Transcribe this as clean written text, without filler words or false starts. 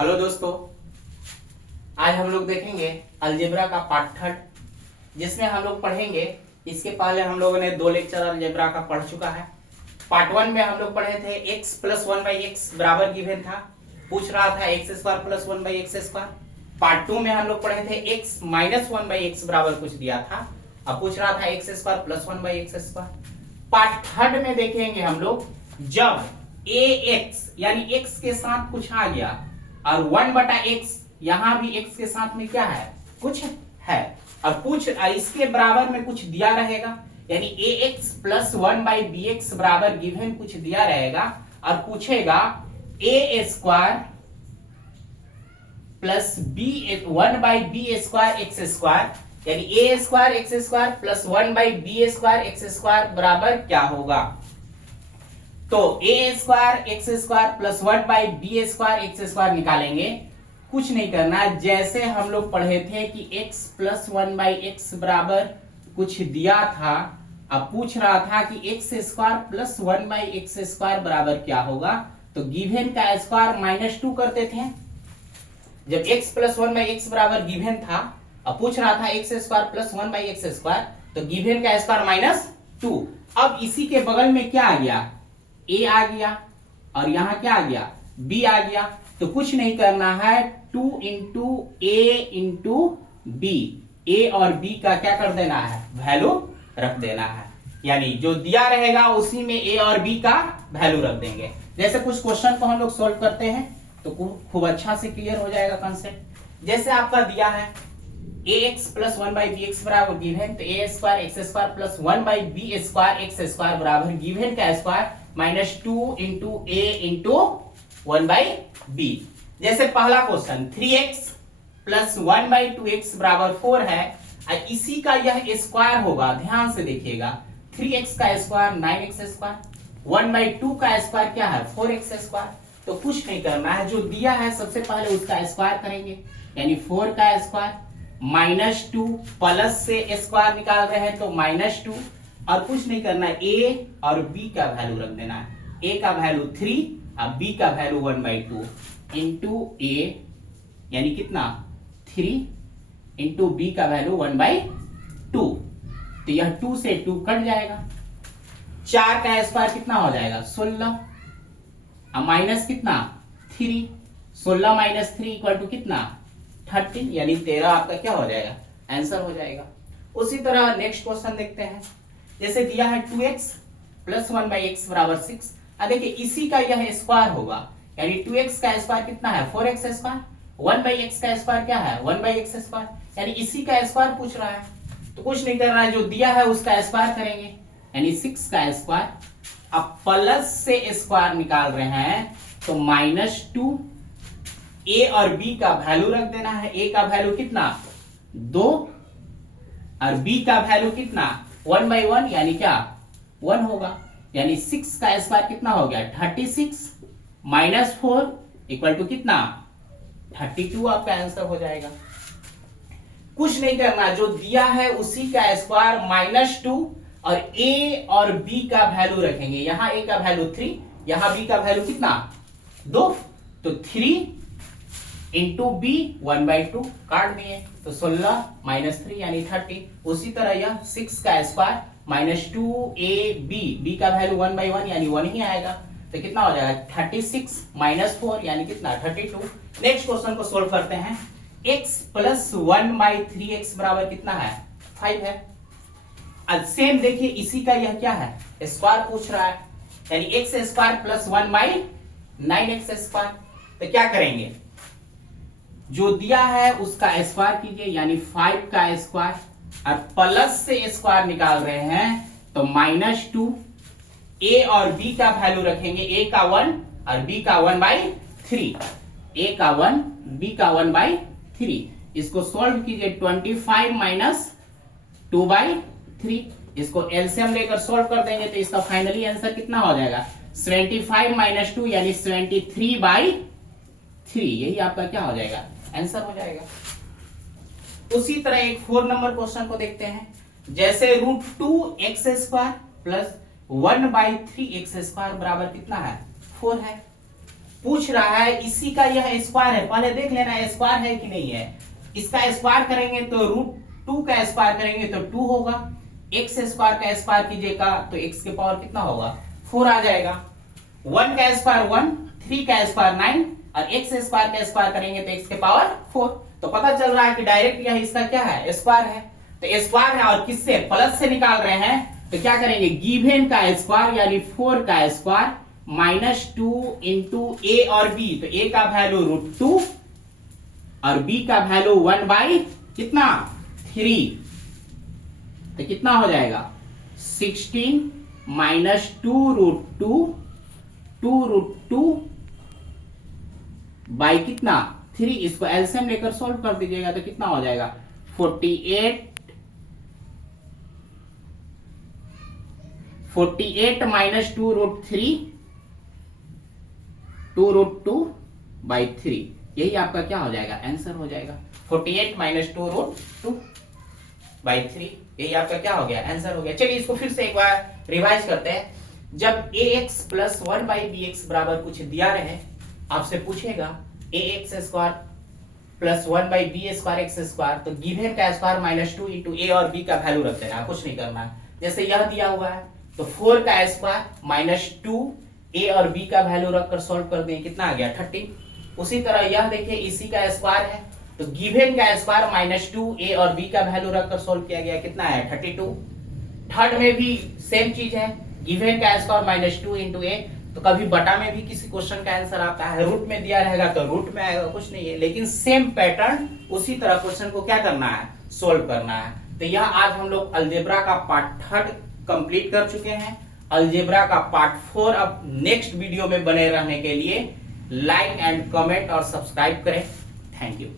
Hello दोस्तों, आज हम लोग देखेंगे अलजेब्रा का पार्ट थर्ड, जिसमें हम लोग पढ़ेंगे। इसके पहले हम लोगों ने 2 लेक्चर अलजेब्रा का पढ़ चुका है। पार्ट 1 में हम लोग पढ़े थे x प्लस 1/x बराबर गिवन था, पूछ रहा था x square plus 1/x square. Part 2 में हम लोग पढ़े थे x माइनस 1/x बराबर कुछ दिया था, अब पूछ रहा था x square plus 1/x square. Part third में देखेंगे हम लोग जब ax यानी x के साथ कुछ आ गया और 1/x यहां भी x के साथ में क्या है, कुछ है, और इसके बराबर में कुछ दिया रहेगा, यानी ax प्लस 1/bx बराबर गिवन कुछ दिया रहेगा और पूछेगा a square plus 1/b square x square, यानी a square x square plus 1/b square x square बराबर क्या होगा। तो a square x square plus 1/b square x square निकालेंगे। कुछ नहीं करना, जैसे हम लोग पढ़े थे कि x प्लस 1/x बराबर कुछ दिया था, अब पूछ रहा था कि x square plus 1/x square बराबर क्या होगा। तो गिवन का स्क्वायर -2 करते थे। जब x प्लस 1/x बराबर गिवन था, अब पूछ रहा था x square plus 1/x square, तो गिवन का स्क्वायर -2। अब इसी के बगल में क्या आ गया, a आ गया और यहां क्या आ गया, b आ गया। तो कुछ नहीं करना है, 2 into a into b, a और b का क्या कर देना है, वैल्यू रख देना है, यानी जो दिया रहेगा उसी में a और b का वैल्यू रख देंगे। जैसे कुछ क्वेश्चन को हम लोग सोल्व करते हैं तो खूब अच्छा से क्लियर हो जाएगा कंसेप्ट। जैसे आपका दिया है ax प्लस 1/bx बराबर गिवन, तो a square x square plus 1/b square x square बराबर गिवन का square -2 into a into 1/b। जैसे पहला क्वेश्चन 3x प्लस 1/2x बराबर 4 है, और इसी का यह स्क्वायर होगा। ध्यान से देखिएगा, 3x का स्क्वायर 9x स्क्वायर, 1/2 का स्क्वायर क्या है, 4x स्क्वायर। तो कुछ नहीं करना है, जो दिया है सबसे पहले उसका स्क्वायर करेंगे, यानी 4 का स्क्वायर -2 प्लस से स्क्वायर निकाल रहे हैं तो -2, और कुछ नहीं करना है, a और b का वैल्यू रख देना है। a का वैल्यू 3 और b का वैल्यू 1/2 इंटू a, यानी कितना 3 इंटू b का वैल्यू 1/2। तो यह 2 से 2 कट जाएगा। 4 का स्क्वायर कितना हो जाएगा, 16, और माइनस कितना 3, 16 माइनस 3 इक्वल टू कितना 13, यानी 13 आपका क्या हो जाएगा, आंसर हो जाएगा। उसी तरह नेक्स्ट क्वेश्चन देखते हैं। जैसे दिया है 2x प्लस 1/x बराबर 6, देखिए इसी का यह स्क्वायर होगा, यानी 2x का स्क्वायर कितना है, 4x स्क्वायर, 1/x का स्क्वायर क्या है, 1/x स्क्वायर, यानी इसी का स्क्वायर पूछ रहा है। तो कुछ नहीं करना है, जो दिया है उसका स्क्वायर करेंगे, यानी 6 का स्क्वायर। अब प्लस से स्क्वायर निकाल रहे हैं तो -2, a और b का वैल्यू रख देना है। a का वैल्यू कितना 2 और b का वैल्यू कितना 1/1, यानी क्या 1 होगा, यानी 6 का स्क्वायर कितना हो गया 36 -4 इक्वल टू कितना 32, आपका आंसर हो जाएगा। कुछ नहीं करना, जो दिया है उसी का स्क्वायर -2 और a और b का वैल्यू रखेंगे। यहां a का वैल्यू 3, यहां b का वैल्यू कितना 2, तो 3 इंटू b 1/2 काट दिए, तो 16 -3 यानी 30। उसी तरह यह 6 का स्क्वायर -2ab, b का वैल्यू 1/1 यानी 1 ही आएगा, तो कितना हो जाएगा 36 -4 यानी कितना 32। नेक्स्ट क्वेश्चन को सोल्व करते हैं। x प्लस 1/3x बराबर कितना है, 5 है। अब सेम देखिए इसी का यह क्या है, स्क्वायर पूछ रहा है, यानी x square plus 1/9x square. तो क्या करेंगे, जो दिया है उसका स्क्वायर कीजिए, यानी 5 का स्क्वायर, और प्लस से स्क्वायर निकाल रहे हैं तो -2, a और b का वैल्यू रखेंगे, a का 1 और b का 1/3, a का 1 b का 1/3। इसको सोल्व कीजिए, 25 -2/3, इसको एलसीएम लेकर सोल्व कर देंगे तो इसका फाइनली आंसर कितना हो जाएगा 75 - 2 यानी 73/3, यही आपका क्या हो जाएगा, आंसर हो जाएगा। उसी तरह एक 4 नंबर क्वेश्चन को देखते हैं। जैसे √2x² प्लस 1/3x² बराबर कितना है, 4 है। पूछ रहा है इसी का यह स्क्वायर है, पहले देख लेना स्क्वायर है कि नहीं है। इसका स्क्वायर करेंगे तो √2 का स्क्वायर करेंगे तो 2 होगा, x स्क्वायर का स्क्वायर कीजिएगा तो x के पावर कितना होगा 4 आ जाएगा, 1 का स्क्वायर 1, 3 का स्क्वायर 9 और x स्क्वायर का स्क्वायर करेंगे तो x के पावर 4। तो पता चल रहा है कि डायरेक्ट यह इसका क्या है स्क्वायर है। तो स्क्वायर है और किससे प्लस से निकाल रहे हैं तो क्या करेंगे गिवन का स्क्वायर यानी 4 का स्क्वायर -2 इंटू a और b। तो a का वैल्यू √2 और b का वैल्यू 1 बाई कितना 3, तो कितना हो जाएगा 16 -2 √2 बाई कितना 3। इसको एलसीएम लेकर सॉल्व कर दीजिएगा तो कितना हो जाएगा 48 -2 √2 बाई 3, यही आपका क्या हो जाएगा आंसर हो जाएगा 48 -2 बाई 3, यही आपका क्या हो गया आंसर हो गया। चलिए इसको फिर से एक बार रिवाइज करते हैं। जब ax प्लस 1 बाई bx बराबर कुछ दिया रहे, आपसे पूछेगा ax square plus 1 by B square X square, तो गिवन का स्क्वायर -2 इंटू ए और बी का वैल्यू रख देना, कुछ नहीं करना है। जैसे यह दिया हुआ है तो 4 का स्क्वायर -2 ए और बी का वैल्यू रखकर सॉल्व कर दें, कितना आ गया 30। उसी तरह यह देखिए इसी का स्क्वायर है तो गिवन का स्क्वायर -2 ए और बी का वैल्यू रखकर सॉल्व किया गया, कितना है 32। थर्ड में भी सेम चीज है, गिवन का स्क्वायर -2 इंटू ए, तो कभी बटा में भी किसी क्वेश्चन का आंसर आता है, रूट में दिया रहेगा तो रूट में आएगा, कुछ नहीं है, लेकिन सेम पैटर्न उसी तरह क्वेश्चन को क्या करना है सोल्व करना है। तो यह आज हम लोग अलजेब्रा का पार्ट 3 कंप्लीट कर चुके हैं। अलजेब्रा का पार्ट 4 अब नेक्स्ट वीडियो में बने रहने के लिए लाइक एंड कमेंट और सब्सक्राइब करें। Thank you.